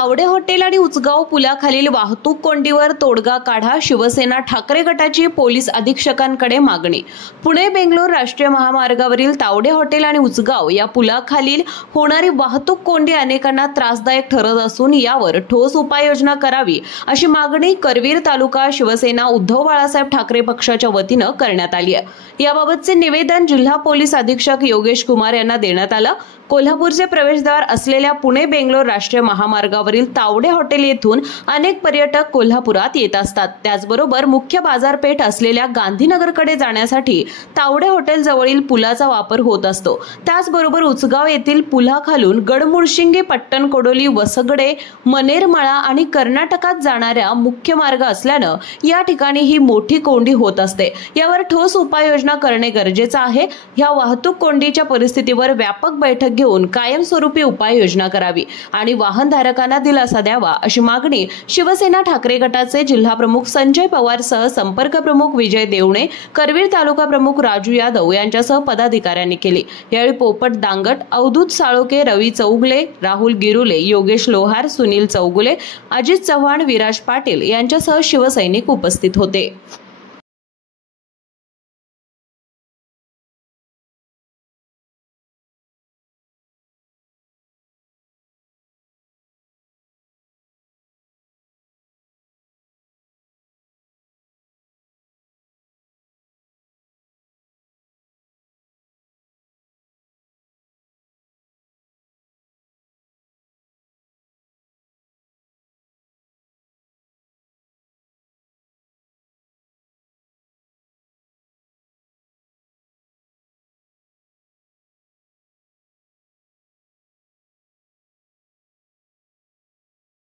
Tawde hotel आणि उचगाव पुलाखालील वाहतूक कोंडीवर तोडगा काढा, शिवसेना ठाकरे गटाची पोलीस अधीक्षकांकडे मागणी। पुणे बेंगलोर राष्ट्रीय महामार्गावरील तावडे हॉटेल आणि उचगाव या पुलाखालील होणारी वाहतूक कोंडी अनेकांना त्रासदायक ठरत असून यावर ठोस उपाययोजना करावी अशी मागणी करवीर तालुका शिवसेना उद्धव बाळासाहेब ठाकरे पक्षाच्या वतीनं करण्यात आली आहे। याबाबतचे निवेदन जिल्हा पोलीस अधीक्षक योगेश कुमार यांना देण्यात आलं। कोल्हापूरचे प्रवेशद्वार असलेल्या पुणे बेंगलोर राष्ट्रीय महामार्गावरील तावडे हॉटेल येथून अनेक पर्यटक कोल्हापुरात येत असतात। त्याचबरोबर मुख्य बाजारपेठ असलेल्या गांधीनगरकडे जाण्यासाठी तावडे हॉटेल जवळील पुलाचा वापर होत असतो। त्याचबरोबर उचगाव येथील पुलाखालून गडमुळशिंगी, पट्टण कोडोली, वसगडे, मनेरमाळा आणि कर्नाटकात जाणाऱ्या मुख्य मार्ग असल्यानं या ठिकाणी ही मोठी कोंडी होत असते। यावर ठोस उपाययोजना करणे गरजेचे आहे। या वाहतूक कोंडीच्या परिस्थितीवर व्यापक बैठक घेऊन कायमस्वरूपी उपाययोजना करावी आणि वाहनधारकांना दिलासा द्यावा अशी मागणी शिवसेना ठाकरे गटाचे जिल्हा प्रमुख संजय पवार सह संपर्क प्रमुख विजय देवणे, करवीर तालुका प्रमुख राजू यादव यांच्यासह पदाधिकाऱ्यांनी केली। यावेळी पोपट दांगट, अवधूत साळोके, रवी चौगुले, राहुल गिरुले, योगेश लोहार, सुनील चौगुले, अजित चव्हाण, विराज पाटील यांच्यासह शिवसैनिक उपस्थित होते।